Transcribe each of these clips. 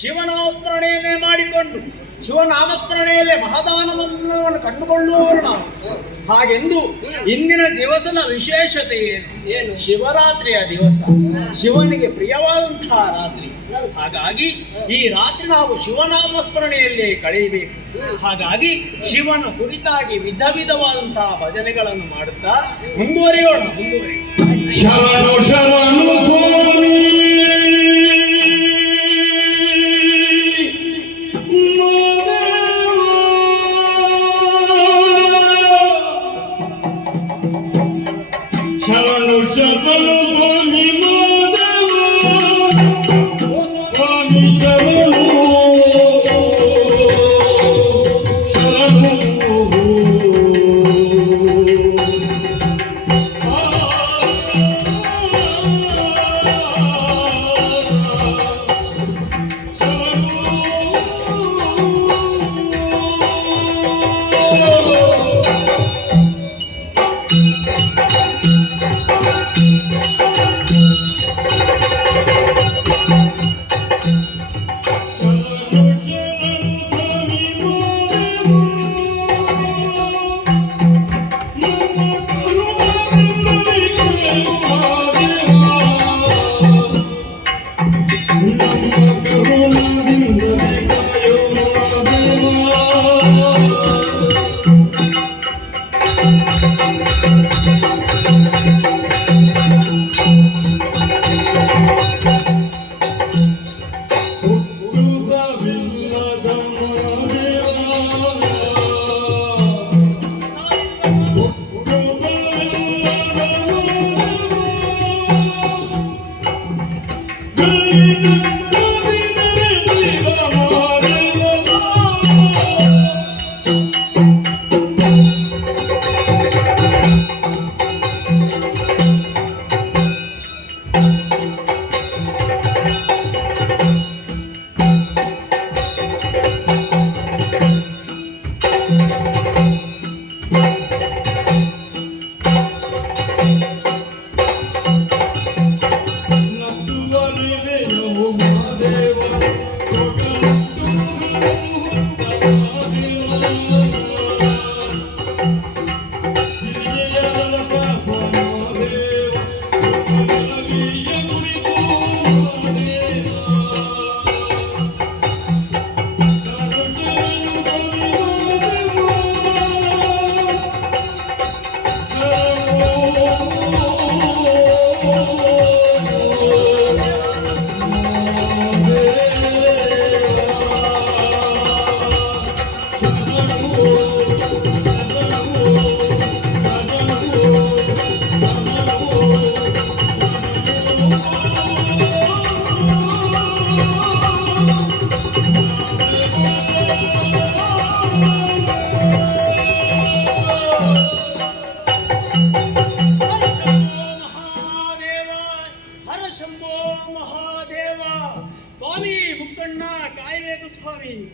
ಶಿವನಾಮಸ್ಮರಣೆಯನ್ನೇ ಮಾಡಿಕೊಂಡು ಶಿವನಾಮಸ್ಮರಣೆಯಲ್ಲೇ ಮಹದಾನವನ್ನು ಕಂಡುಕೊಳ್ಳುವವರು ನಾವು. ಹಾಗೆಂದು ಇಂದಿನ ದಿವಸದ ವಿಶೇಷತೆ ಏನು? ಶಿವರಾತ್ರಿಯ ದಿವಸ, ಶಿವನಿಗೆ ಪ್ರಿಯವಾದಂತಹ ರಾತ್ರಿ. ಹಾಗಾಗಿ ಈ ರಾತ್ರಿ ನಾವು ಶಿವನಾಮಸ್ಮರಣೆಯಲ್ಲೇ ಕಳೆಯಬೇಕು. ಹಾಗಾಗಿ ಶಿವನ ಕುರಿತಾಗಿ ವಿಧ ವಿಧವಾದಂತಹ ಭಜನೆಗಳನ್ನು ಮಾಡುತ್ತಾ ಮುಂದುವರಿಯೋಣ. ಶರಣು ಶರಣು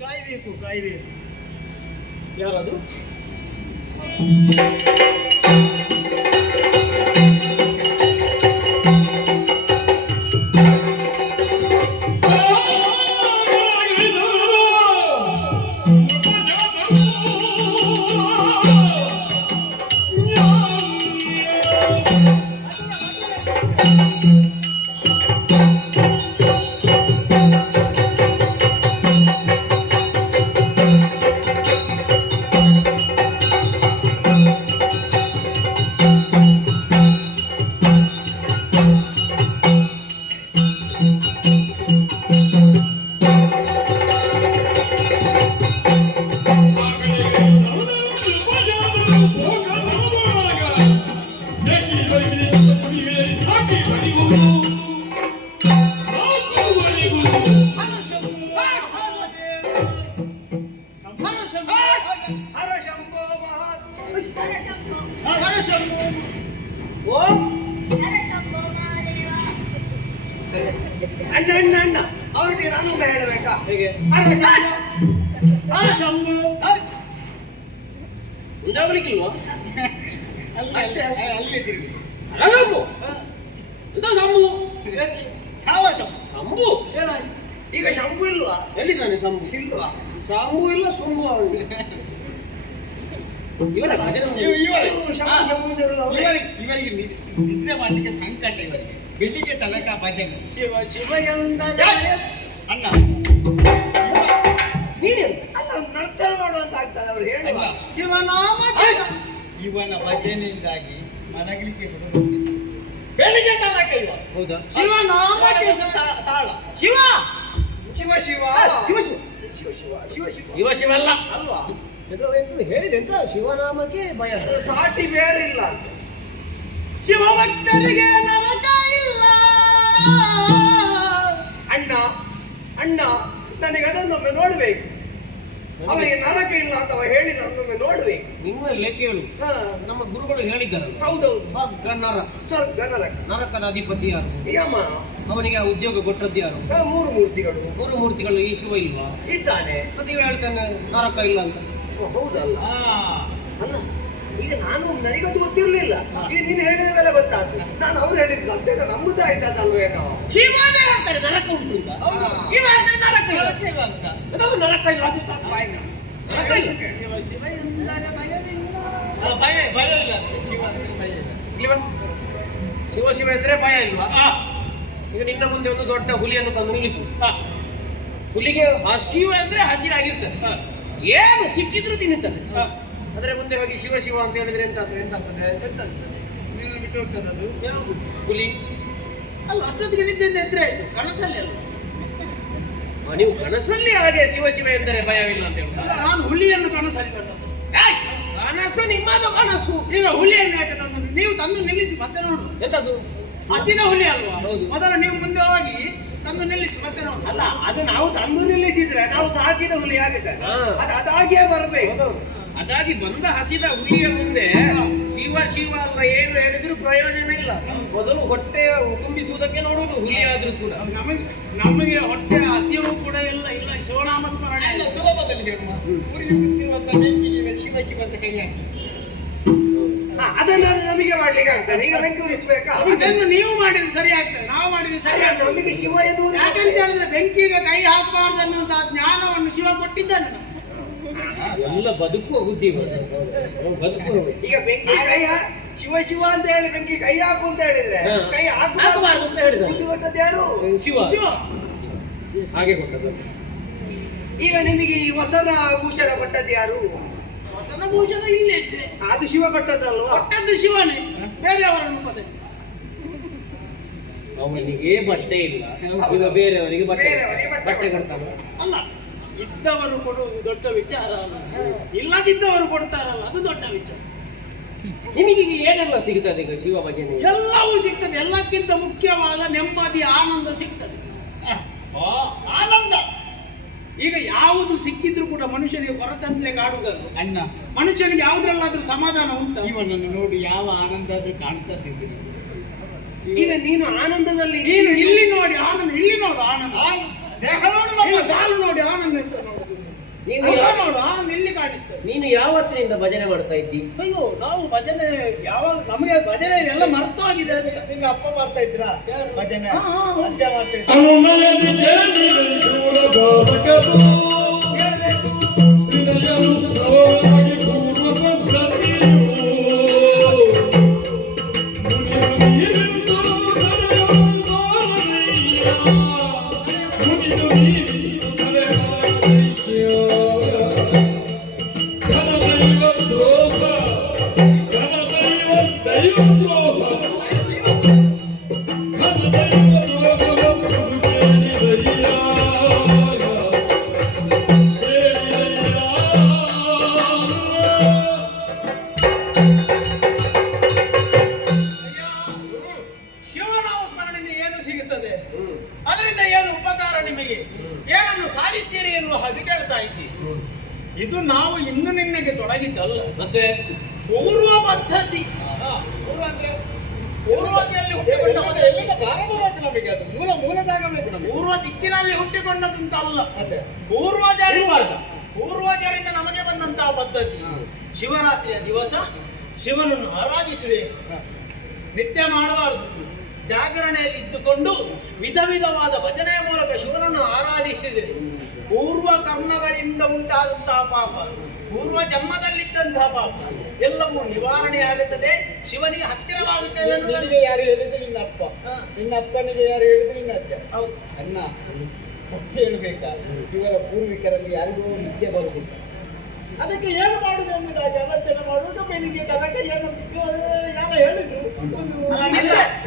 ಕಾಯ್ಬೇಕು. ಯಾರದು? ಅಣ್ಣ ಅಣ್ಣ ಅಣ್ಣ ಅವ್ರಿಗೆ ನಾನು ಹೇಳಬೇಕಾ ಹೇಗೆ ಶಂಭು ಮುಂಜಾಗ್ಲಿಕ್ಕಿಲ್ವಾ ಅಲ್ಲಿ ತಿರುಗಿ ಶಂಭು ಎಂತ ಶಂಭು ಯಾವ ಶಂಭು ಈಗ ಶಂಭು ಇಲ್ವಾ ಎಲ್ಲಿದ್ದಾನೆ ಶಂಭು ಇಲ್ವಾ ಶಂಭು ಇಲ್ಲ ಶಂಭು ಅವನಿಗೆ ಇವರಿಗೆ ನಿದ್ರೆ ಮಾಡ್ಲಿಕ್ಕೆ ಸಂಕಟ ಇವರಿಗೆ ಬೆಳಿಗ್ಗೆ ತನಕ ಭಜನೆ ಶಿವ ಶಿವ ಎಂದರೆ ಅಣ್ಣ ನರ್ತನ ಮಾಡುವಂತ ಆಗ್ತದೆ ಅವ್ರು ಹೇಳುವ ಶಿವನಾಮ ಇವನ ಭಜನೆಯಿಂದಾಗಿ ಮನಗಲಿಕ್ಕೆ ಬೆಳಿಗ್ಗೆ ತನಕ ಇವ ಹೌದಾ ಶಿವನಾಮ ತಾಳ ಶಿವ ಶಿವ ಶಿವ ಶಿವ ಶಿವ ಶಿವ ಶಿವ ಶಿವ ಶಿವಲ್ಲ ಅಲ್ವಾ ಹೇಳಿದೆ ಅಂತ ಶಿವನಾಮಕ್ಕೆ ಭಯ ಸಾಟಿ ಬೇರಿಲ್ಲ ಶಿವ ಭಕ್ತರಿಗೆ ನರಕ ಇಲ್ಲ ಅಣ್ಣ ಅಣ್ಣ ನನಗೆ ಅದನ್ನೊಮ್ಮೆ ನೋಡ್ಬೇಕು ಅವರಿಗೆ ನರಕ ಇಲ್ಲ ಅಂತ ಹೇಳಿದ ಅದನ್ನೊಮ್ಮೆ ನೋಡ್ಬೇಕು ನಿಮ್ಮಲ್ಲೇ ಕೇಳು ನಮ್ಮ ಗುರುಗಳು ಹೇಳಿದ್ದಾರಲ್ಲ ಹೌದೌದು ನರ ಸ್ವರ್ಗ ನರಕ ನರಕದ ಅಧಿಪತಿ ಯಾರು ಯಮ ಅವನಿಗೆ ಆ ಉದ್ಯೋಗ ಕೊಟ್ಟದ್ದು ಯಾರು ಮೂರು ಮೂರ್ತಿಗಳು ಮೂರು ಮೂರ್ತಿಗಳು ಈ ಶಿವ ಇಲ್ವಾ ಇದ್ದಾನೆ ಮತ್ತೆ ಇವ ಹೇಳ್ತಾನೆ ನರಕ ಇಲ್ಲ ಅಂತ ಹೌದಲ್ಲ ಅಲ್ಲ ಈಗ ನಾನು ನನಗದು ಗೊತ್ತಿರ್ಲಿಲ್ಲ ಈಗ ನೀನು ಹೇಳಿದ ಮೇಲೆ ಗೊತ್ತಾಯ್ತು ನಾನು ಅವ್ರು ಹೇಳಿದ್ದು ಅಷ್ಟೇ ನಂಬುತ್ತಾ ಇದ್ದದಲ್ವೇನೋ ಶಿವನೇ ಹೇಳ್ತಾರೆ ನರಕ ಉಂಟು ಅಂತ ಇವ ಹೇಳ್ತಾನೆ ನರಕ ಇಲ್ಲ ಅಂತ ಅದು ನರಕ ಇಲ್ಲ ಅದು ನರಕ ಇಲ್ಲ ಶಿವ ಎಂದರೆ ಭಯ ಇಲ್ಲ ಶಿವ ಭಯ ಇಲ್ಲ ಶಿವ ಶಿವ ಎಂದ್ರೆ ಭಯ ಇಲ್ವಾ ಈಗ ನಿನ್ನ ಮುಂದೆ ಒಂದು ದೊಡ್ಡ ಹುಲಿಯನ್ನು ತಂದು ನಿಲ್ಲಿಸು ಹುಲಿಗೆ ಹಸಿವು ಅಂದ್ರೆ ಹಸಿರಾಗಿರ್ತದೆ ಏನು ಸಿಕ್ಕಿದ್ರು ತಿನ್ನುತ್ತದೆ ಅದರ ಮುಂದೆ ಹೋಗಿ ಶಿವ ಶಿವ ಅಂತ ಹೇಳಿದ್ರೆ ಎಂತ ಆಗ್ತದೆ ನೀನು ಬಿಟ್ಟು ಹೋಗ್ತದೆ ಅದು ಯಾವುದು ಹುಲಿ ಅಲ್ಲ ಅಷ್ಟೊತ್ತಿಗೆ ನಿದ್ದೆ ಎದ್ರೆ ಆಯ್ತು ಕನಸಲ್ಲಿ ಅಲ್ಲ ನೀವು ಕನಸಲ್ಲಿ ಹಾಗೆ ಶಿವ ಶಿವ ಎಂದರೆ ಭಯವಿಲ್ಲ ಅಂತ ಹೇಳ್ತಾರೆ ನಾನು ಹುಲಿಯನ್ನು ಕನಸಲ್ಲಿ ಕಂಡ ಕನಸು ನಿಮ್ಮದು ಕನಸು ಈಗ ಹುಲಿಯನ್ನು ಯಾಕೆ ತಂದು ನೀವು ತಂದು ನಿಲ್ಲಿಸಿ ಮತ್ತೆ ನೋಡು ಎಂತದ್ದು ಹಸಿದ ಹುಲಿ ಅಲ್ವಾ ಮೊದಲು ನೀವು ಮುಂದೆ ಹೋಗಿ ತಂದು ನಿಲ್ಲಿಸಿ ಮತ್ತೆ ನೋಡು ಅಲ್ಲ ಅದು ನಾವು ತಂದು ನಿಲ್ಲಿಸಿದ್ರೆ ನಾವು ಸಾಕಿದ ಹುಲಿ ಆಗುತ್ತೆ ಅದು ಅದಾಗಿಯೇ ಬರಬೇಕು ಅದಾಗಿ ಬಂದ ಹಸಿದ ಹುಲಿಯ ಮುಂದೆ ಶಿವ ಶಿವ ಅಲ್ಲ ಏನು ಹೇಳಿದ್ರು ಪ್ರಯೋಜನ ಇಲ್ಲ ಮೊದಲು ಹೊಟ್ಟೆ ತುಂಬಿಸುವುದಕ್ಕೆ ನೋಡುವುದು ಹುಲಿ ಆದ್ರೂ ಕೂಡ ನಮಗೆ ಹೊಟ್ಟೆ ಹಸಿವು ಕೂಡ ಇಲ್ಲ ಇಲ್ಲ ಶಿವನಾಮ ಸ್ಮರಣೆ ಇಲ್ಲ ಸುಲಭದಲ್ಲಿ ಶಿವ ಶಿವ ಅಂತ ಕೈ ಹಾಕಿ ಅದನ್ನು ನಮಗೆ ಮಾಡ್ಲಿಕ್ಕೆ ಆಗ್ತದೆ ಈಗ ಬೆಂಕಿ ಉರಿಸಬೇಕಾ ಅದನ್ನು ನೀವು ಮಾಡಿದ್ರೆ ಸರಿ ಆಗ್ತದೆ ನಾವು ಮಾಡಿದ್ರೆ ಸರಿ ಆಗ್ತದೆ ನಮಗೆ ಶಿವ ಎನ್ನುವುದು ಯಾಕಂತ ಹೇಳಿದ್ರೆ ಬೆಂಕಿಗೆ ಕೈ ಹಾಕಬಾರ್ದು ಅನ್ನುವಂತಹ ಜ್ಞಾನವನ್ನು ಶಿವ ಕೊಟ್ಟಿದ್ದಾನೆ ಎಲ್ಲ ಬದುಕುವ ಬುದ್ಧಿ ಬದುಕುವ ಈಗ ಬೆಂಕಿ ಕೈ ಶಿವ ಶಿವ ಅಂತ ಹೇಳಿ ಬೆಂಕಿ ಕೈ ಹಾಕು ಅಂತ ಹೇಳಿದ್ರೆ ಕೈ ಹಾಕಬಾರ್ದು ಅಂತ ಹೇಳಿದ ಕೊಟ್ಟದ್ದು ಯಾರು ಶಿವ ಹಾಗೆ ಕೊಟ್ಟದ್ದು ಈಗ ನಿಮಗೆ ಈ ವಸನ ಭೂಷಣ ಕೊಟ್ಟದ್ದು ಯಾರು ವಸನ ಭೂಷಣ ಇಲ್ಲೇ ಇದ್ದೆ ಅದು ಶಿವ ಕೊಟ್ಟದ್ದಲ್ವಾ ಕೊಟ್ಟದ್ದು ಶಿವನೇ ಬೇರೆಯವರನ್ನು ಪದೇ ಅವನಿಗೆ ಬಟ್ಟೆ ಇಲ್ಲ ಬೇರೆಯವರಿಗೆ ಬಟ್ಟೆ ಕೊಡ್ತಾನ ಅಲ್ಲ ಇದ್ದವರು ಕೊಡುವುದು ದೊಡ್ಡ ವಿಚಾರ ಅಲ್ಲ ಇಲ್ಲದಿದ್ದವರು ಕೊಡ್ತಾರಲ್ಲ ಅದು ದೊಡ್ಡ ವಿಚಾರ ನಿಮಗೆ ಏನೆಲ್ಲ ಸಿಗ್ತದೆ ಈಗ ಶಿವ ಭಜನೆ ಎಲ್ಲವೂ ಸಿಗ್ತದೆ ಎಲ್ಲಕ್ಕಿಂತ ಮುಖ್ಯವಾದ ನೆಮ್ಮದಿ ಆನಂದ ಸಿಗ್ತದೆ ಆನಂದ ಈಗ ಯಾವುದು ಸಿಕ್ಕಿದ್ರು ಕೂಡ ಮನುಷ್ಯನಿಗೆ ಹೊರತಂದ್ರೆ ಕಾಡುವುದಲ್ಲ ಅಣ್ಣ ಮನುಷ್ಯನಿಗೆ ಯಾವುದ್ರಲ್ಲಾದ್ರೂ ಸಮಾಧಾನ ಉಂಟು ಇವನನ್ನು ನೋಡಿ ಯಾವ ಆನಂದ ಆದ್ರೂ ಕಾಣ್ತದೆ ಈಗ ನೀನು ಆನಂದದಲ್ಲಿ ನೀನು ಇಲ್ಲಿ ನೋಡಿ ಆನಂದ ಇಲ್ಲಿ ನೋಡು ಆನಂದ ದೇಹ ನೋಡು ನಮ್ಮ ಕಾಲು ನೋಡಿ ಆನಂದ ಅಂತ ನೋಡುದು ನೀನು ನೋಡು ಆನಂದ ಇಲ್ಲಿ ಕಾಣಿಸ್ತದೆ ನೀನು ಯಾವತ್ತಿನಿಂದ ಭಜನೆ ಮಾಡ್ತಾ ಇದ್ದಿ ಅಯ್ಯೋ ನಾವು ಭಜನೆ ಯಾವಾಗ ನಮಗೆ ಭಜನೆ ಎಲ್ಲ ಮರ್ತೋಗಿದೆ ನಿಮ್ಗೆ ಅಪ್ಪ ಮಾಡ್ತಾ ಇದ್ರಾ ಭಜನೆ ಅಜ್ಜ ಮಾಡ್ತಾ ಸಿಗುತ್ತದೆ. ಅದರಿಂದ ಏನು ಉಪಕಾರ ನಿಮಗೆ, ಏನನ್ನು ಸಾಧಿಸ್ತೀರಿ ಎನ್ನುವ ಹಾಗೆ ಕೇಳ್ತಾ ಇದ್ದೀವಿ. ಇದು ನಾವು ಇನ್ನು ನಿನ್ನೆಗೆ ತೊಡಗಿದ್ದಲ್ಲ, ಮತ್ತೆ ಪೂರ್ವ ಪದ್ಧತಿ. ಪೂರ್ವ ಅಂದ್ರೆ ಪೂರ್ವದಲ್ಲಿ ಹುಟ್ಟಿಕೊಂಡ ಎಲ್ಲಿಂದ ಪ್ರಾರಂಭವಾಯ್ತು ನಮಗೆ? ಅದು ಮೂಲದಾಗ ಬೇಕು ನಮಗೆ. ಪೂರ್ವ ದಿಕ್ಕಿನಲ್ಲಿ ಹುಟ್ಟಿಕೊಂಡದಂತಲ್ಲ, ಪೂರ್ವಜರಿಂದ ನಮಗೆ ಬಂದಂತಹ ಪದ್ಧತಿ. ಶಿವರಾತ್ರಿಯ ದಿವಸ ಶಿವನನ್ನು ಆರಾಧಿಸಬೇಕು, ನಿತ್ಯ ಮಾಡಬಾರದು. ಜಾಗರಣೆಯಲ್ಲಿ ಇದ್ದುಕೊಂಡು ವಿಧ ವಿಧವಾದ ಭಜನೆಯ ಮೂಲಕ ಶಿವನನ್ನು ಆರಾಧಿಸಿದರೆ ಪೂರ್ವ ಕರ್ಮಗಳಿಂದ ಉಂಟಾದಂತಹ ಪಾಪ, ಪೂರ್ವ ಜನ್ಮದಲ್ಲಿದ್ದಂತಹ ಪಾಪ ಎಲ್ಲವೂ ನಿವಾರಣೆಯಾಗುತ್ತದೆ. ಶಿವನಿಗೆ ಹತ್ತಿರವಾಗುತ್ತೇವೆ. ನಿನಗೆ ಯಾರು ಹೇಳಿದ್ರು? ನಿನ್ನ ಅಪ್ಪ. ನಿನ್ನ ಅಪ್ಪನಿಗೆ ಯಾರು ಹೇಳಿದ್ರು? ನಿನ್ನ ಅಜ್ಜ. ಹೌದು. ಅನ್ನ ಸತ್ಯ ಹೇಳ್ಬೇಕಾ? ಇವರ ಪೂರ್ವಿಕರಲ್ಲಿ ಯಾರಿಗೂ ನಿತ್ಯ ಬರುವುದಿಲ್ಲ. ಅದಕ್ಕೆ ಏನು ಮಾಡುದು ಎಂಬುದಾಗಿ ಆಲೋಚನೆ ಮಾಡುವುದು. ಬೆಳಿಗ್ಗೆ ತನಕ ಏನು ಯಾರು ಹೇಳಿದ್ರು?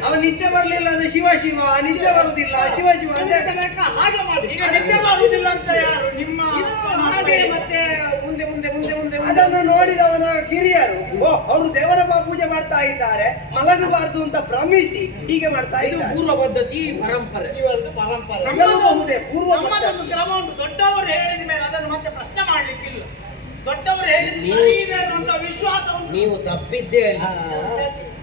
ಅವ ನಿತ್ಯ ಬರ್ಲಿಲ್ಲ ಅಂದ್ರೆ ಶಿವ ಶಿವ, ನಿತ್ಯ ಬರುದಿಲ್ಲ ಶಿವ ಶಿವ ಹಾಗೆ ಮಾಡಿ. ಈಗ ನಿತ್ಯ ಮಾಡುವುದಿಲ್ಲ ಅಂತ ಯಾರು? ನಿಮ್ಮ ಹಾಗೆ ಮತ್ತೆ ಮುಂದೆ ಮುಂದೆ ಮುಂದೆ ಮುಂದೆ ಅದನ್ನು ನೋಡಿದವನ ಕಿರಿಯರು ಅವರು ದೇವರ ಪೂಜೆ ಮಾಡ್ತಾ ಇದ್ದಾರೆ, ಮಲಗಬಾರದು ಅಂತ ಭ್ರಮಿಸಿ ಹೀಗೆ ಮಾಡ್ತಾ ಇದ್ದಾರೆ. ಪೂರ್ವ ಪದ್ಧತಿ ಪರಂಪರೆ, ಇವರದ್ದು ಪರಂಪರೆ. ನಮ್ಮದೊಂದು ಪೂರ್ವ ನಮ್ಮದೊಂದು ಕ್ರಮ ಉಂಟು. ದೊಡ್ಡವರು ಹೇಳಿದ ಮೇಲೆ ಅದನ್ನು ಮತ್ತೆ ಪ್ರಶ್ನೆ ಮಾಡ್ಲಿಕ್ಕಿಲ್ಲ. ದೊಡ್ಡವರು ಹೇಳಿದ ವಿಶ್ವಾಸ ಉಂಟು. ನೀವು ತಪ್ಪಿದ್ದೇ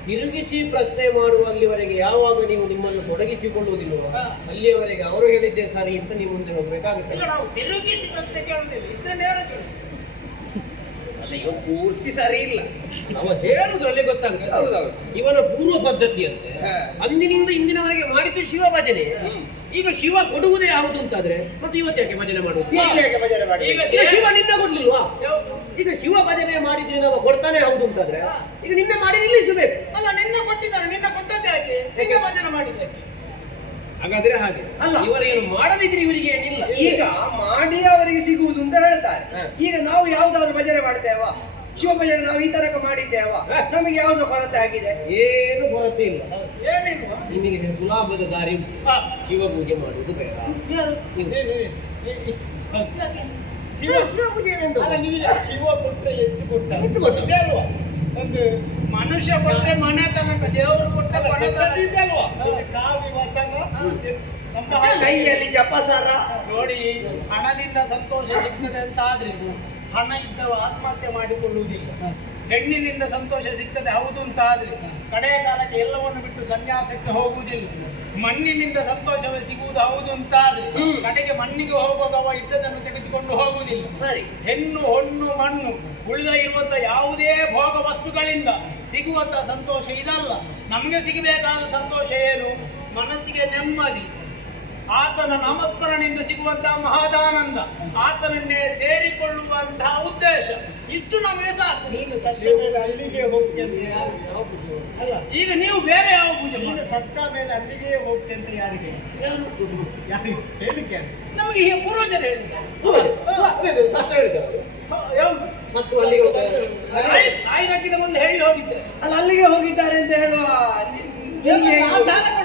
ತಿರುಗಿಸಿ ಪ್ರಶ್ನೆ ಮಾಡುವಲ್ಲಿವರೆಗೆ ಯಾವಾಗ ನೀವು ನಿಮ್ಮನ್ನು ತೊಡಗಿಸಿಕೊಳ್ಳುವುದಿಲ್ಲವೋ ಅಲ್ಲಿಯವರೆಗೆ ಅವರು ಹೇಳಿದ್ದೆ ಸರಿ ಅಂತ ನೀವು ಮುಂದೆ ಹೋಗ್ಬೇಕಾಗುತ್ತೆ. ಇಲ್ಲ, ನಾವು ತಿರುಗಿಸಿ ಪ್ರಶ್ನೆ ಕೇಳುವುದಿಲ್ಲ, ಇದನ್ನೇ ಕೇಳುದು. ಅಲ್ಲ, ಇವ ಪೂರ್ತಿ ಸರಿ ಇಲ್ಲ. ನಾವು ಹೇಳುವುದರಲ್ಲಿ ಗೊತ್ತಾಗುತ್ತೆ. ಹೌದೌದು. ಇವನ ಪೂರ್ವ ಪದ್ಧತಿಯಂತೆ ಅಂದಿನಿಂದ ಇಂದಿನವರೆಗೆ ಮಾಡಿದ್ದು ಶಿವ ಭಜನೆ. ಈಗ ಶಿವ ಕೊಡುವುದೇ ಯಾವುದು ಅಂತಾದ್ರೆ ಮತ್ತೆ ಇವತ್ತು ಯಾಕೆ ಭಜನೆ ಮಾಡುವುದು? ಹೇಗೆ ಭಜನೆ ಮಾಡಿ? ಈಗ ಶಿವ ನಿನ್ನೆ ಕೊಡ್ಲಿಲ್ವಾ? ಈಗ ಶಿವ ಭಜನೆ ಮಾಡಿದ್ರೆ ನಾವು ಕೊಡ್ತಾನೆ ಹೌದು ಅಂತಾದ್ರೆ ಈಗ ನಿನ್ನೆ ಮಾಡಿ ನಿಲ್ಲಿಸಬೇಕು. ಅಲ್ಲ, ನಿನ್ನ ಕೊಟ್ಟಿದ್ದಾರೆ, ನಿನ್ನ ಕೊಟ್ಟದ್ದೇ ಯಾಕೆ? ಹೇಗೆ ಭಜನೆ ಮಾಡಿದ್ದಕ್ಕೆ? ಹಾಗಾದ್ರೆ ಹಾಗೆ ಅಲ್ಲ, ಇವರೇನು ಮಾಡದಿದ್ರೆ ಇವರಿಗೆ ಏನಿಲ್ಲ. ಈಗ ಮಾಡಿ ಅವರಿಗೆ ಸಿಗುವುದು ಅಂತ ಹೇಳ್ತಾರೆ. ಈಗ ನಾವು ಯಾವ್ದಾದ್ರು ಭಜನೆ ಮಾಡ್ತೇವಾ? ಶಿವ ಭಜನೆ ನಾವು ಈ ತನಕ ಮಾಡಿದ್ದೇವ? ನಮಗೆ ಯಾವ್ದು ಕೊರತೆ ಆಗಿದೆ? ಏನು ಕೊರತೆ ಇಲ್ಲ. ಏನಿಲ್ವಾ? ನಿಮಗೆ ಸುಲಭದ ದಾರಿ ಉಂಟು. ಶಿವ ಪೂಜೆ ಮಾಡುವುದು ಬೇಡ. ಶಿವ ಪೂಜೆ ಏನೆಂದು? ಅಲ್ಲ, ನಿಮಗೆ ಶಿವ ಕೊಟ್ರೆ ಎಷ್ಟು ಕೊಟ್ಟ? ಎಷ್ಟು ಕೊಟ್ಟ? ಇದೆ ಅಲ್ವಾ? ಒಂದು ಮನುಷ್ಯ ಕೊಟ್ಟರೆ ಮನೆ ತನಕ, ದೇವರು ಕೊಟ್ಟರೆ ಮನೆ ತನಕ. ಇದೆ ಅಲ್ವಾ? ಕಾವಿ ವಸನ ನಮ್ಮ ಕೈಯಲ್ಲಿ ಜಪಸಾರ ನೋಡಿ, ಹಣದಿಂದ ಸಂತೋಷ ಸಿಗ್ತದೆ ಅಂತ ಆದ್ರೆ ಹಣ ಇದ್ದವ ಆತ್ಮಹತ್ಯೆ ಮಾಡಿಕೊಳ್ಳುವುದಿಲ್ಲ. ಹೆಣ್ಣಿನಿಂದ ಸಂತೋಷ ಸಿಗ್ತದೆ ಹೌದು ಅಂತ ಆದ್ರೆ ಕಡೆಯ ಕಾಲಕ್ಕೆ ಎಲ್ಲವನ್ನು ಬಿಟ್ಟು ಸನ್ಯಾಸಕ್ಕೆ ಹೋಗುವುದಿಲ್ಲ. ಮಣ್ಣಿನಿಂದ ಸಂತೋಷವೇ ಸಿಗುವುದು ಹೌದು ಅಂತ ಆದ್ರೆ ಕಡೆಗೆ ಮಣ್ಣಿಗೆ ಹೋಗುವಾಗ ಇದ್ದದನ್ನು ತೆಗೆದುಕೊಂಡು ಹೋಗುವುದಿಲ್ಲ. ಸರಿ. ಹೆಣ್ಣು ಹೊಣ್ಣು ಮಣ್ಣು ಉಳಿದ ಇರುವಂತ ಯಾವುದೇ ಭೋಗ ವಸ್ತುಗಳಿಂದ ಸಿಗುವಂತಹ ಸಂತೋಷ ಇದಲ್ಲ. ನಮಗೆ ಸಿಗಬೇಕಾದ ಸಂತೋಷ ಏನು? ಮನಸ್ಸಿಗೆ ನೆಮ್ಮದಿ, ಆತನ ನಾಮಸ್ಮರಣೆಯಿಂದ ಸಿಗುವಂತಹ ಮಹದಾನಂದ, ಆತನನ್ನೇ ಸೇರಿಕೊಳ್ಳುವಂತಹ ಉದ್ದೇಶ, ಇಷ್ಟು ನಮಗೆ ಸಾಕು. ನೀನು ಸತ್ತ ಮೇಲೆ ಅಲ್ಲಿಗೆ ಹೋಗ್ತೇನೆ ಅಲ್ಲ, ಈಗ ನೀವು ಬೇರೆ ಯಾವ ಪೂಜೆ ನೀನು ಮಾಡಿ? ಸತ್ತ ಮೇಲೆ ಅಲ್ಲಿಗೆ ಹೋಗ್ತೇನೆ ಯಾರಿಗೆ ಯಾರಿಗೆ ಹೇಳಿಕೆ? ನಮಗೆ ಈ ಪೂರ್ವಜರು ಹೇಳಿದ್ದಾರೆ. ಸತ್ತ ಹೇಳಿದವರು ಯಾವುದು? ಮತ್ತು ಅಲ್ಲಿಗೆ ತಾಯಿನಕ್ಕಿಂತ ಮುಂದೆ ಹೇಳಿ ಹೋಗಿದ್ದೆ. ಅಲ್ಲ, ಅಲ್ಲಿಗೆ ಹೋಗಿದ್ದಾರೆ ಅಂತ ಹೇಳುವ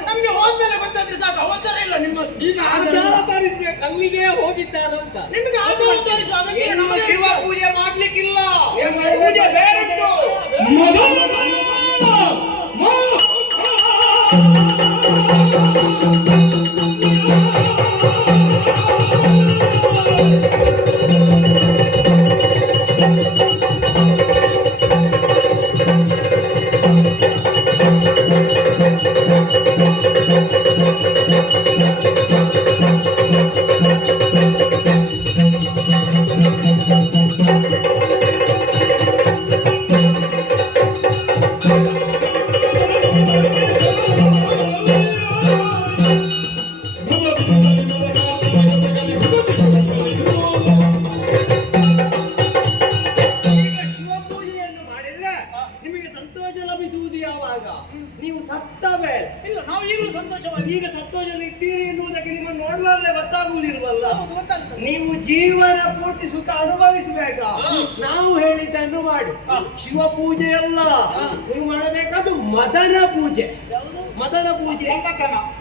ನಮ್ಗೆ ಹೋದ್ಮೇಲೆ ಗೊತ್ತಾದ್ರೆ ಸಾಕು, ಅವಸರ ಇಲ್ಲ. ನಿಮ್ಮ ಈಗ ಆಚಾರ ತರಿಸ್ಬೇಕು, ಅಲ್ಲಿಗೆ ಹೋಗಿದ್ದಾರಂತ. ನಿಮಗೆ ಆಚಾರ ತೋರಿಸುವ ಅಗತ್ಯ ಇಲ್ಲ. ನಮಗೆ ಶಿವ ಪೂಜೆ ಮಾಡ್ಲಿಕ್ಕಿಲ್ಲ. ಪೂಜೆ ಬೇರುಂಟು. ನೀವು ಸತ್ತ ಮೇಲೆ. ಇಲ್ಲ, ನಾವು ಈಗಲೂ ಸಂತೋಷವಾಗಿ ಈಗ ಸಂತೋಷದಲ್ಲಿ ಇದ್ದೀರಿ ಎನ್ನುವುದಕ್ಕೆ ನಿಮ್ಮನ್ನು ನೋಡುವಾಗಲೇ ಗೊತ್ತಾಗುವುದಿಲ್ವಲ್ಲ. ಗೊತ್ತಾಗ್ತದೆ. ನೀವು ಜೀವನ ಪೂರ್ತಿ ಸುಖ ಅನುಭವಿಸಬೇಕ. ನಾವು ಹೇಳಿದ್ದನ್ನು ಮಾಡಿ. ಶಿವ ಪೂಜೆ ಅಲ್ಲ, ನೀವು ಮಾಡಬೇಕಾದ್ದು ಮದನ ಪೂಜೆ. ಮದನ ಪೂಜೆ,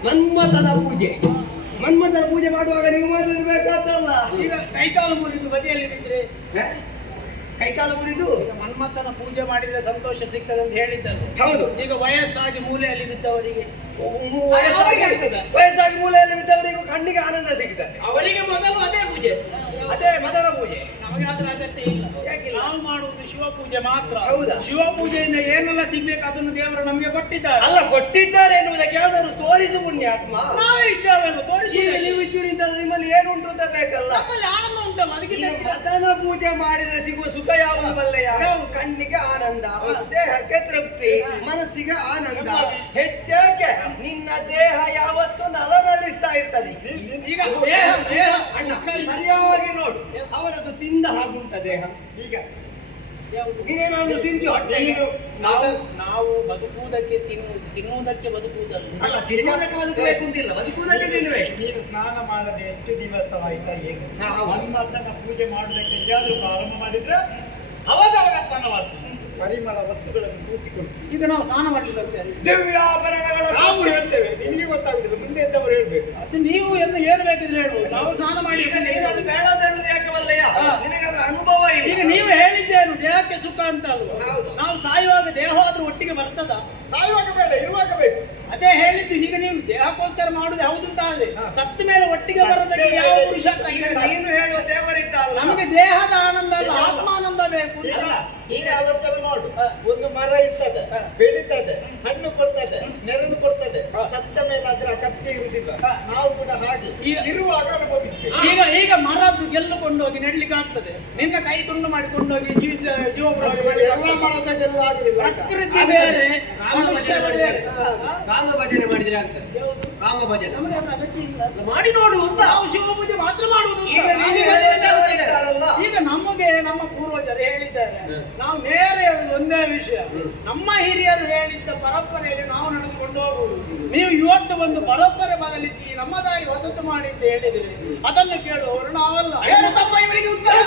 ಮನ್ಮಥನ ಪೂಜೆ. ಮನ್ಮಥನ ಪೂಜೆ ಮಾಡುವಾಗ ನೀವು ಮಾಡಿರ್ಬೇಕಾದಲ್ಲ. ಈಗ ಕೈಕಾಲು ಮುರಿದು ಬದಿಯಲ್ಲಿ ಬಿದ್ದರೆ ಕೈಕಾಲು ಮುರಿದು ಈಗ ಮನ್ಮಥನ ಪೂಜೆ ಮಾಡಿದ್ರೆ ಸಂತೋಷ ಸಿಗ್ತದೆ ಅಂತ ಹೇಳಿದ್ದಲ್ಲ. ಹೌದು. ಈಗ ವಯಸ್ಸಾಗಿ ಮೂಲೆಯಲ್ಲಿ ಬಿದ್ದವರಿಗೆ ವಯಸ್ಸಾಗಿ ಮೂಲೆಯಲ್ಲಿ ಬಿದ್ದವರಿಗೂ ಕಣ್ಣಿಗೆ ಆನಂದ ಸಿಗ್ತದೆ. ಅವರಿಗೆ ಮೊದಲು ಅದೇ ಪೂಜೆ, ಅದೇ ಮೊದಲ ಪೂಜೆ. ನಮಗೆ ಅದರ ಅಗತ್ಯ ಇಲ್ಲ. ಯಾಕಿಲ್ಲ? ನಾವು ಮಾಡುವುದು ಶಿವ ಪೂಜೆ ಮಾತ್ರ. ಹೌದಾ? ಶಿವ ಪೂಜೆಯಿಂದ ಏನೆಲ್ಲ ಸಿಗ್ಬೇಕು ಅದನ್ನು ದೇವರು ನಮಗೆ ಕೊಟ್ಟಿದ್ದಾರೆ. ಅಲ್ಲ, ಕೊಟ್ಟಿದ್ದಾರೆ ಎನ್ನುವುದಕ್ಕೆ ಯಾವ್ದಾದ್ರು ತೋರಿಸು ಪುಣ್ಯಾತ್ಮ. ನಾವೇ ಇದ್ದೇವೆಲ್ಲ ತೋರಿಸಿ. ಈಗ ನೀವು ಇದ್ದೀರಿ ಅಂತ ನಿಮ್ಮಲ್ಲಿ ಏನುಂಟು ಅಂತ ಬೇಕಲ್ಲ. ನಮ್ಮಲ್ಲಿ ಆನಂದ ಉಂಟಲ್ಲ, ಅದಕ್ಕೆ ಈ ಮದನ ಪೂಜೆ ಮಾಡಿದ್ರೆ ಸಿಗುವ ಸುಖ ಯಾವುದು ಬಲ್ಲೆಯ? ಕಣ್ಣಿಗೆ ಆನಂದ, ದೇಹಕ್ಕೆ ತೃಪ್ತಿ, ಮನಸ್ಸಿಗೆ ಆನಂದ. ಹೆಚ್ಚೇಕೆ ನಿನ್ನ ದೇಹ ಯಾವತ್ತು ನಲನಳಿಸ್ತಾ ಇರ್ತದೆ. ಈಗ ದೇಹ ದೇಹ ಅಣ್ಣ ಸರಿಯಾಗಿ ನೋಡು, ಅವರದ್ದು ತಿಂದ ಹಾಗುಂಟ ದೇಹ. ಈಗ ನೀನೇನಾದ್ರು ತಿಂತಿ ಹೊಟ್ಟೆಗೆ? ನಾವು ಬದುಕುವುದಕ್ಕೆ ತಿನ್ನುವುದಕ್ಕೆ ಬದುಕುವುದಲ್ಲ. ಅಲ್ಲ, ತಿನ್ನುವುದಕ್ಕೆ ಬದುಕಬೇಕು ಅಂತಿಲ್ಲ, ಬದುಕುವುದಕ್ಕೆ ತಿನ್ನಬೇಕು. ನೀನು ಸ್ನಾನ ಮಾಡದೆ ಎಷ್ಟು ದಿವಸವಾಯ್ತಾ? ಈಗ ಹಾ, ಹೌದು. ಮನ್ಮಥನ ಪೂಜೆ ಮಾಡುವುದಕ್ಕೆ ಎಲ್ಲಿಯಾದ್ರೂ ಪ್ರಾರಂಭ ಮಾಡಿದ್ರೆ ಅವಾಗ ಸ್ನಾನ ಮಾಡ್ತೀನಿ. ಪರಿಮಳ ವಸ್ತುಗಳನ್ನು ಕೂಚಿಕೊಂಡು ಈಗ ನಾವು ಸ್ನಾನ ಮಾಡಲಿಲ್ಲ ಅಂತ ಹೇಳಿ ದಿವ್ಯಾಭರಣಗಳ ನಾವು ಹೇಳ್ತೇವೆ, ನಿಮಗೆ ಗೊತ್ತಾಗುದಿಲ್ಲ, ಮುಂದೆ ಎದ್ದವರು ಹೇಳ್ಬೇಕು. ಅದು ನೀವು ಏನು ಬೇಕಿದ್ರೆ ಹೇಳ್ಬೋದು. ನಾವು ಸ್ನಾನ ಮಾಡಿ ಈಗ ನೀನು ಅದು ಬೇಡ ಅಂತ ಹೇಳುದು ಯಾಕೆ ಬಲ್ಲೆಯ? ನಿನಗದ್ರ ಅನುಭವ ಈಗ ಇಲ್ಲ. ನೀವು ಹೇಳಿದ್ದೇನು ದೇಹಕ್ಕೆ ಸುಖ ಅಂತ ಅಲ್ವಾ? ಹೌದು. ನಾವು ಸಾಯುವಾಗ ದೇಹ ಆದ್ರೂ ಒಟ್ಟಿಗೆ ಬರ್ತದ? ಸಾಯುವಾಗ ಬೇಡ, ಇರುವಾಗ ಬೇಕು. ಅದೇ ಹೇಳಿದ್ದು. ಈಗ ನೀವು ದೇಹಕ್ಕೋಸ್ಕರ ಮಾಡುದು ಯಾವುದಂತ ಆದ್ರೆ ಸತ್ತ ಮೇಲೆ ಒಟ್ಟಿಗೆ ಬರೋದಕ್ಕೆ ಯಾವ ಪುರುಷಾರ್ಥ ಈಗ ಇಲ್ಲ. ನೀನು ಹೇಳುವ ದೇವರಿದ್ದಲ್ಲ. ನಮಗೆ ದೇಹದ ಆನಂದ ಅಲ್ಲ, ಆತ್ಮಾನಂದ ಬೇಕು. ಈಗ ಈಗ ಆಲೋಚನೆ ಮಾಡು. ಒಂದು ಮರ ಇರ್ತದೆ, ಬೆಳೀತದೆ, ಹಣ್ಣು ಕೊಡ್ತದೆ, ನೆರಳು ಕೊಡ್ತದೆ. ಸತ್ತ ಮೇಲೆ ಅದರ ಅಗತ್ಯ ಇರುವುದಿಲ್ಲ. ನಾವು ಕೂಡ ಹಾಗೆ ಇರುವಾಗ ಅನುಭವಿಸ್ತೇವೆ. ಈಗ ಮರದ್ದು ಗೆಲ್ಲು ಕೊಂಡೋಗಿ ನೆಡ್ಲಿಕ್ಕೆ ಆಗ್ತದೆ. ನಿನ್ನ ಕೈ ತುಂಡು ಮಾಡಿ ಕೊಂಡೋಗಿ ಜೀವ ಎಲ್ಲ ಮರದ ಗೆಲ್ಲು ಆಗುದಿಲ್ಲ. ಪ್ರಕೃತಿ ಬೇರೆ, ಮನುಷ್ಯರು ಬೇರೆ. ಕಾಮ ಭಜನೆ ಮಾಡಿದ್ರೆ ಆಗ್ತದೆ. ಕಾಮ ಭಜನೆ ನಮಗೆ ಅದರ ಅಗತ್ಯ ಇಲ್ಲ. ಮಾಡಿ ನೋಡು ಅಂತ. ನಾವು ಶಿವ ಪೂಜೆ ಮಾತ್ರ ಮಾಡುವುದು. ಈಗ ನೀನು ಹೇಳುವ ದೇವರಿದ್ದಾರಲ್ಲ. ಈಗ ನಮಗೆ ನಮ್ಮ ಪೂರ್ವಜರು ಹೇಳಿದ್ದಾರೆ. ನಾವು ನೇರ ಹೇಳುದು ಒಂದೇ ವಿಷಯ. ನಮ್ಮ ಹಿರಿಯರು ಹೇಳಿದ್ದ ಪರಂಪರೆಯಲ್ಲಿ ನಾವು ನಡೆದುಕೊಂಡು ಹೋಗುವುದು. ನೀವು ಇವತ್ತು ಒಂದು ಪರಂಪರೆ ಬದಲಿಸಿ ನಮ್ಮದಾಗಿ ಹೊಸತು ಮಾಡಿ ಅಂತ ಹೇಳಿದರೆ ಅದನ್ನು ಕೇಳುವವರು ನಾವಲ್ಲ. ಏನು ತಮ್ಮ ಇವರಿಗೆ ಉತ್ತರ?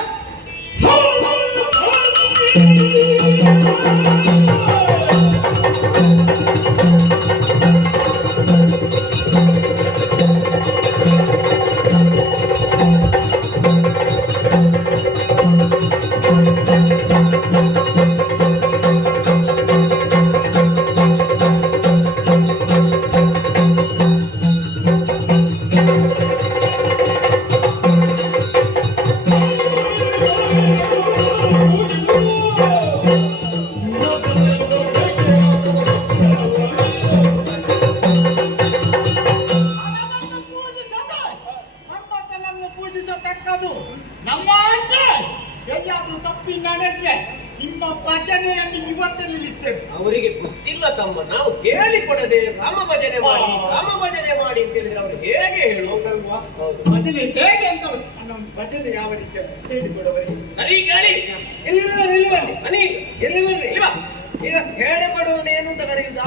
ನಮ್ಮತನನ್ನು ಪೂಜಿಸತಕ್ಕದು ನಮ್ಮ ಆಜ್ಞೆ. ಎಲ್ಲಿಯಾದ್ರೂ ತಪ್ಪಿ ನಡೆದ್ರೆ ನಿಮ್ಮ ಭಜನೆಯನ್ನು ಇವತ್ತೇ ನಿಲ್ಲಿಸ್ತೇವೆ. ಅವರಿಗೆ ಗೊತ್ತಿಲ್ಲ ತಮ್ಮ. ನಾವು ಕೇಳಿಕೊಡದೆ ಕಾಮ ಭಜನೆ ಮಾಡಿ ಕಾಮ ಭಜನೆ ಮಾಡಿ ಅಂತ ಹೇಳಿದ್ರೆ ಅವ್ರು ಹೇಗೆ ಹೇಳು? ಹೌದಲ್ವಾ? ಹೌದು. ಭಜನೆ ಹೇಗೆ ಅಂತ ನಮ್ಮ ಭಜನೆ ಯಾವ ರೀತಿ ಅಂತ ಹೇಳಿಕೊಡವರಿಗೆ ಸರಿ ಕೇಳಿ. ಎಲ್ಲಿ ಬನ್ನಿ, ಬನ್ನಿ. ಎಲ್ಲಿ ಬರ್ರಿ. ಇಲ್ಲಿ ಬಾ. ಈಗ ಹೇಳಿಕೊಡುವನು ಏನು ಅಂತ ಕರೆಯುವುದಾ?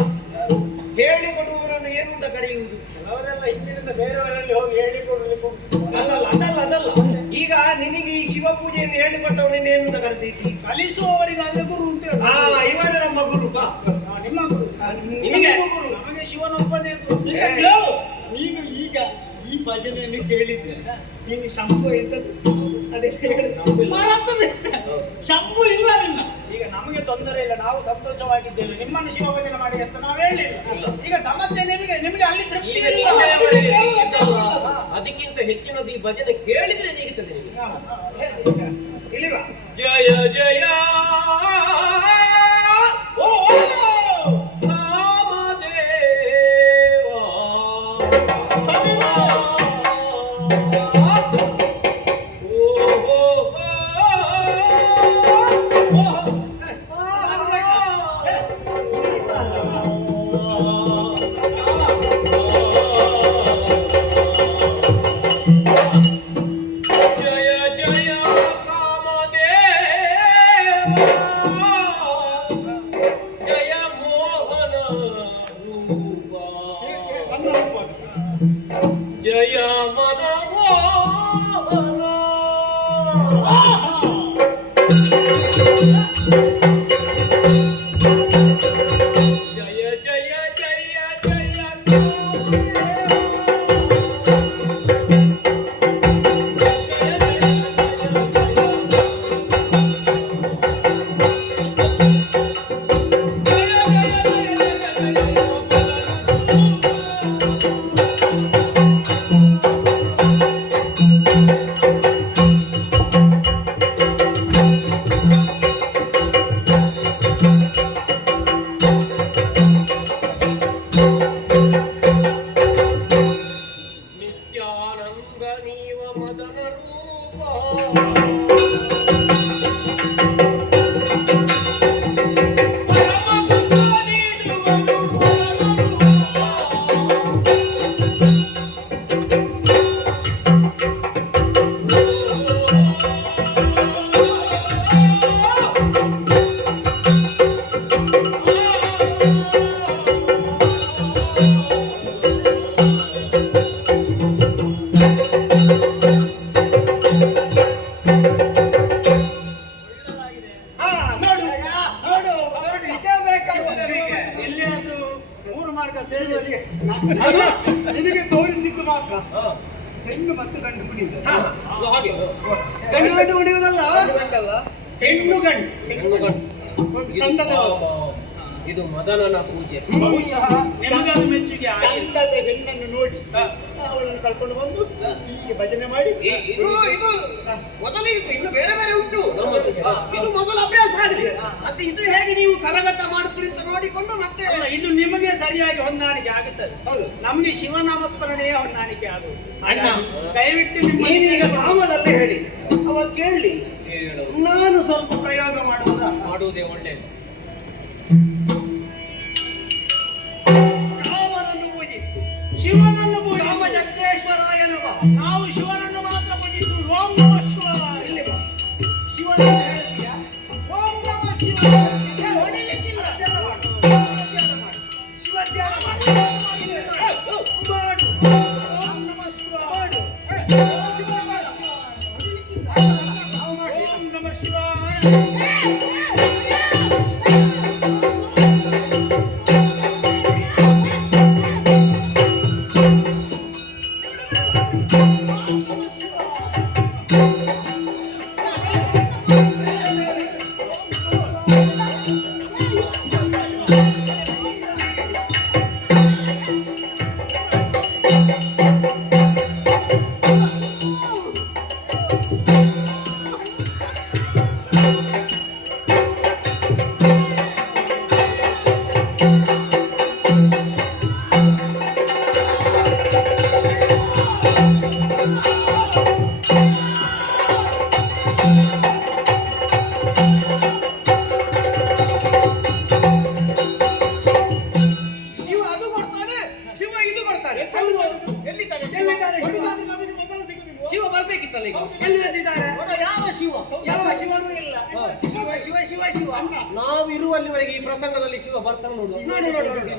ಹೇಳಿಕೊಡುವವರನ್ನು ಏನು ಅಂತ ಕರೆಯುವುದು? ಕೆಲವರೆಲ್ಲ ಹಿಂದಿನಿಂದ ಬೇರೆಯವರಲ್ಲಿ ಹೋಗಿ ಹೇಳಿಕೊಡ್ಲಿಕ್ಕೆ ಅದಲ್ಲ. ಈಗ ನಿನಗೆ ಈ ಶಿವ ಪೂಜೆಯನ್ನು ಹೇಳಿಕೊಟ್ಟವನನ್ನು ಏನು ಅಂತ ಕರೆದಿದ್ದಿ? ಕಲಿಸುವವರಿಗಾದ್ರೆ ಗುರು ಅಂತ ಹೇಳುದು. ಇವರೇ ನಮ್ಮ ಗುರು. ಬಾ, ನಿಮ್ಮ ಗುರು. ನಿಮಗೆ ಗುರು. ನಮಗೆ ಶಿವನೊಬ್ಬನೇ ಗುರು. ಈಗ ಕೇಳು. ನೀನು ಈಗ ಈ ಭಜನೆಯನ್ನು ಕೇಳಿದ್ರೆ ನೀನು ಶಂಭು ಎಂತದ್ದು ಅದೇ ಮರೆತು ಬಿಟ್ಟೆ. ಶಂಭು ಇಲ್ಲ ನಿನ್ನ. ಈಗ ನಮಗೆ ತೊಂದರೆ ಇಲ್ಲ, ನಾವು ಸಂತೋಷವಾಗಿದ್ದೇವೆ. ನಿಮ್ಮನ್ನು ಶಿವಭಜನೆ ಮಾಡಿ ಅಂತ ನಾವು ಹೇಳಿಲ್ಲ. ಈಗ ಸಮಸ್ಯೆ ನಿಮಗೆ ಅಲ್ಲಿ ತೃಪ್ತಿ ಈಗ ಇಲ್ಲ. ನಿಮ್ಮವರಿಗೆ ಸಿಕ್ಕಿದ್ದಲ್ಲ, ಅದಕ್ಕಿಂತ ಹೆಚ್ಚಿನದು ಈ ಭಜನೆ ಕೇಳಿದ್ರೆ ನೀಗುತ್ತದೆ ನಿಮಗೆ. ಇಲ್ಲಿ ಬಾ. ಜಯ ಜಯ ಓ, ಜಯ ನಿನಗೆ ತೋರಿಸಿದ್ದು ಮಾತ್ರ ಹೆಣ್ಣು ಮತ್ತು ಗಂಡು ಕುಣಿದ ಹಾಗೆ ಗಂಡು ಗಂಡು ಹೊಡೆಯುವುದಲ್ಲ, ಗಂಡಲ್ಲ ಹೆಣ್ಣು ಗಂಡು. ಹೆಣ್ಣು ಗಂಡು. ಒಂದು ಚಂದದವರು. ಇದು ಮದನನ ಪೂಜೆ. ಬಹುಶಃ ನಿಮಗದು ಮೆಚ್ಚುಗೆ ಚಂದದ ಹೆಣ್ಣನ್ನು ನೋಡಿ ಅವಳನ್ನು ಕರ್ಕೊಂಡು ಬಂದು ಹೀಗೆ ಭಜನೆ ಮಾಡಿ ಇದು ಮೊದಲೇ ಇತ್ತು, ಇನ್ನು ಬೇರೆ ಬೇರೆ ಉಂಟು ನಮ್ಮದು. ಇದು ಮೊದಲ ಅಭ್ಯಾಸ ಆಗಿದೆ. ಮತ್ತೆ ಇದು ಹೇಗೆ ನೀವು ಕರಗತ ಮಾಡ್ತೀರಿ ಅಂತ ನೋಡಿಕೊಂಡು ಮತ್ತೆ ಅಲ್ಲ, ಇದು ನಿಮಗೆ ಸರಿಯಾಗಿ ಹೊಂದಾಣಿಕೆ ಆಗುತ್ತದೆ. ಹೌದು, ನಮಗೆ ಶಿವನಾಮಸ್ಮರಣೆಯೇ ಹೊಂದಾಣಿಕೆ ಆಗುವುದು. ಅಣ್ಣ ದಯವಿಟ್ಟು ನೀನೀಗ ಸಾಮದಲ್ಲೇ ಹೇಳಿ ಅವ ಕೇಳಿ, ನಾನು ಸ್ವಲ್ಪ ಪ್ರಯೋಗ ಮಾಡುವುದೇ ಒಳ್ಳೆಯದು. ರಾಮನನ್ನು ಪೂಜಿಸು, ಶಿವನನ್ನು ರಾಮ ಜಗ್ಗೇಶ್ವರಾಯನವ. ನಾವು ಶಿವನನ್ನು ಮಾತ್ರ ಪೂಜಿಸುವ. ಓಂ ನಮಃ ಶಿವಾಯ. ಇಲ್ಲಿ ಬಾ. ಶಿವನನ್ನು ಹೇಳ್ತೀಯಾ? ಓಂ ನಮಃ ಶಿವಾಯ. ಹೊಡಿಲಿಕ್ಕಿಲ್ಲ. ಧ್ಯಾನ ಮಾಡು. ಶಿವ ಧ್ಯಾನ ಮಾಡು. ಮಾಡು. ಓಂ ನಮಃ ಶಿವಾಯ. ಓಂ ನಮಃ ಶಿವಾಯ. ಶಿವ ಅದು ಕೊಡ್ತಾನೆ, ಶಿವ ಇದು ಕೊಡ್ತಾನೆ. ಎಲ್ಲಿದ್ದಾನೆ ಶಿವ? ಎಲ್ಲಿದ್ದಾನೆ ಶಿವ? ಶಿವ ಬರ್ಬೇಕಿತ್ತಲ್ಲ ಈಗ. ಎಲ್ಲಿ ಬಂದಿದ್ದಾರೆ? ನೋಡು, ಯಾವ ಶಿವ? ಯಾವ ಶಿವನೂ ಇಲ್ಲ. ಶಿವ ಶಿವ ಶಿವ ಶಿವ. ನಾವು ಇರುವಲ್ಲಿವರೆಗೆ ಈ ಪ್ರಸಂಗದಲ್ಲಿ ಶಿವ ಬರ್ತಾನೆ ನೋಡು. ನೋಡಿ ನೋಡಿ ನೋಡಿ.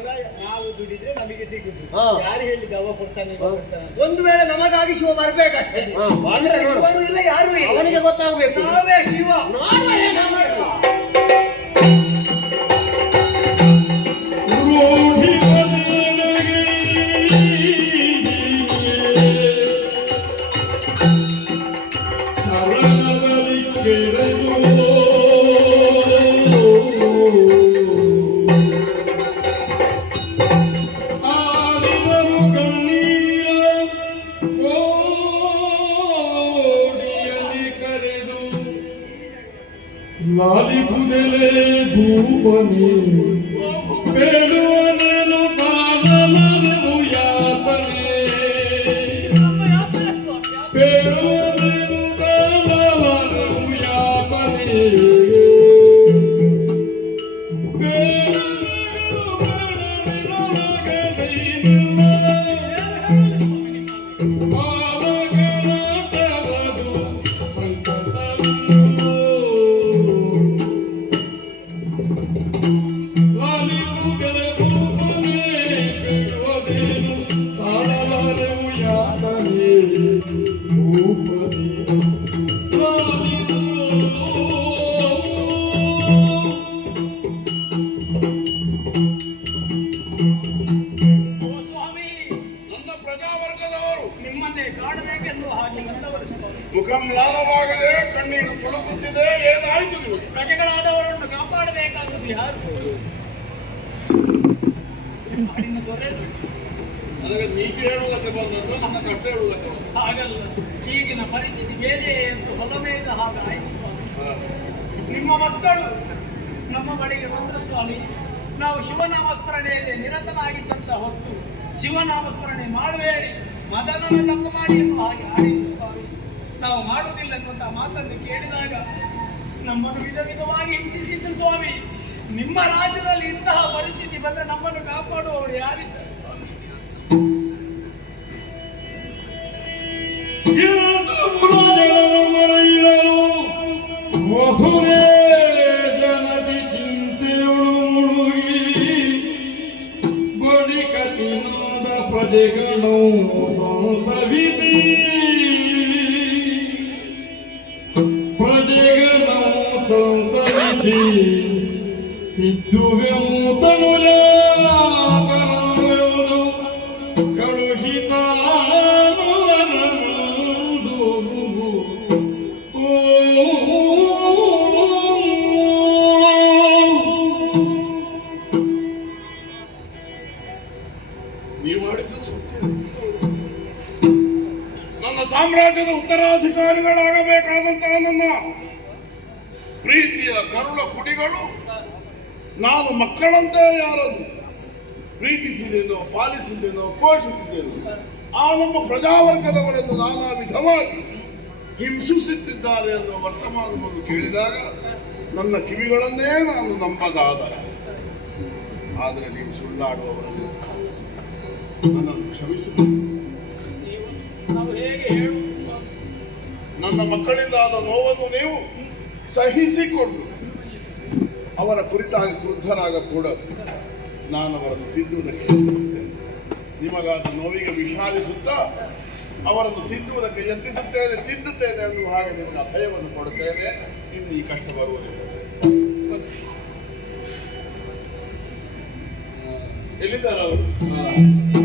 ನಾವು ದುಡಿದ್ರೆ ನಮಗೆ ಸಿಗುದು. ಹಾ. ಯಾರು ಹೇಳಿದ ಅವ ಕೊಡ್ತಾನೆ ಇವ ಕೊಡ್ತಾನೆ? ಒಂದು ವೇಳೆ ನಮಗಾಗಿ ಶಿವ ಬರ್ಬೇಕಷ್ಟೇ. ಹಾ, ಅಂದ್ರೆ ಶಿವನೂ ಇಲ್ಲ, ಯಾರು ಇಲ್ಲ. ಅವನಿಗೆ ಗೊತ್ತಾಗಬೇಕು. ನಾವೇ ಶಿವ. ಲಾಲಿಪುದೆಲೆ ಭೂಪನಿ ಬೇಡುವನೇನು ಕಾಣಲನೆವು ಯಾತನೆ ಬೇಡುವನೇನು ಕಾಣಲನೆವು ಯಾತನೆ ಮುಖಂಲಾಭವಾಗದೆ ಕಣ್ಣೀರು ತುಳುಕುತ್ತಿದೆ. ಏನಾಯ್ತು ನಿಮಗೆ? ಪ್ರಜೆಗಳಾದವರನ್ನು ಕಾಪಾಡಬೇಕಾದದ್ದು ಯಾರು? ನಾಡಿನ ದೊರೆಗಳು. ನನಗೆ ನೀಚೆ ಹೇಳುವುದಕ್ಕೆ ಬಂದದ್ದು, ನನ್ನ ಕಷ್ಟ ಹೇಳುವುದಕ್ಕೆ ಬಂದದ್ದು. ಹಾಗಲ್ಲ, ಈಗಿನ ಪರಿಸ್ಥಿತಿ ಬೇರೆ ಎಂದು ಹೊಲಮೇದ ಹಾಗಾಯಿತು. ನಿಮ್ಮ ಮಕ್ಕಳು ನಮ್ಮ ಬಳಿಗೆ ಬಂದ ಸ್ವಾಮಿ, ನಾವು ಶಿವನಾಮಸ್ಮರಣೆಯಲ್ಲಿ ನಿರತನಾಗಿದ್ದಂತ ಹೊತ್ತು ಶಿವನಾಮಸ್ಮರಣೆ ಮಾಡಬೇಡಿ, ಮದನನ ತಪ್ಪು ಮಾಡಿ ಎಂದು ಹಾಗೆ ಆಡಿದ್ದು ಸ್ವಾಮಿ. ನಾವು ಮಾಡುವುದಿಲ್ಲ ಎನ್ನುವಂತ ಮಾತನ್ನು ಕೇಳಿದಾಗ ನಮ್ಮನ್ನು ವಿಧ ವಿಧವಾಗಿ ಹಿಂಸಿಸಿದ್ದು ಸ್ವಾಮಿ. ನಿಮ್ಮ ರಾಜ್ಯದಲ್ಲಿ ಇಂತಹ ಪರಿಸ್ಥಿತಿ ಬಂದರೆ ನಮ್ಮನ್ನು ಕಾಪಾಡುವವರು ಯಾರಿದ್ದಾರೆ ಸ್ವಾಮಿ? ಮಧುರೇ ಜನದಿ ಚಿಂತೆಯೊಳು ಮುಳುಗಿ ಬಳಿಕ ತಿನ್ನದ ಪ್ರಜೆಗಳು ಸಂತವಿತಿ ಪ್ರಜೆಗಳು ಸಂತವಿತಿ ಸಿದ್ಧುವೆವು ತನುಲ ಕರುಣೆಯುವುದು ಕಳುಹಿಸಿದ ಮಾಡಿಸುತ್ತೇನೆ. ನನ್ನ ಸಾಮ್ರಾಜ್ಯದ ಉತ್ತರಾಧಿಕಾರಿಗಳಾಗಬೇಕಾದಂತಹ ನನ್ನ ಪ್ರೀತಿಯ ಕರುಳ ಕುಡಿಗಳು ನಾನು ಮಕ್ಕಳಂತೆ ಯಾರನ್ನು ಪ್ರೀತಿಸಿದೆನೋ, ಪಾಲಿಸಿದೆನೋ, ಪೋಷಿಸಿದೆನೋ ಆ ನಮ್ಮ ಪ್ರಜಾವರ್ಗದವರನ್ನು ನಾನಾ ವಿಧವಾಗಿ ಹಿಂಸಿಸುತ್ತಿದ್ದಾರೆ ಅನ್ನುವ ವರ್ತಮಾನವನ್ನು ಕೇಳಿದಾಗ ನನ್ನ ಕಿವಿಗಳನ್ನೇ ನಾನು ನಂಬದಾದ. ಆದರೆ ನೀವು ಸುಳ್ಳಾಡುವವರನ್ನು ನನ್ನನ್ನು ಕ್ಷಮಿಸಬೇಕು. ನಾವು ಹೇಗೆ ಹೇಳುವುದು? ನನ್ನ ಮಕ್ಕಳಿಂದಾದ ನೋವನ್ನು ನೀವು ಸಹಿಸಿಕೊಂಡು ಅವರ ಕುರಿತಾಗಿ ಕ್ರುದ್ಧರಾಗಕೂಡದು. ನಾನು ಅವರನ್ನು ತಿದ್ದುವುದಕ್ಕೆ ಯತ್ನಿಸುತ್ತೇನೆ. ನಿಮಗಾದ ನೋವಿಗೆ ವಿಷಾದಿಸುತ್ತಾ ಅವರನ್ನು ತಿದ್ದುವುದಕ್ಕೆ ಯತ್ನಿಸುತ್ತೇನೆ, ತಿದ್ದುತ್ತೇನೆ ಅನ್ನುವ ಹಾಗೆ ನಿಮಗೆ ಅಭಯವನ್ನು ಕೊಡುತ್ತೇನೆ. ಇನ್ನು ಈ ಕಷ್ಟ ಬರುವುದಿಲ್ಲ. ಎಲ್ಲಿದ್ದಾರೆ ಅವರು?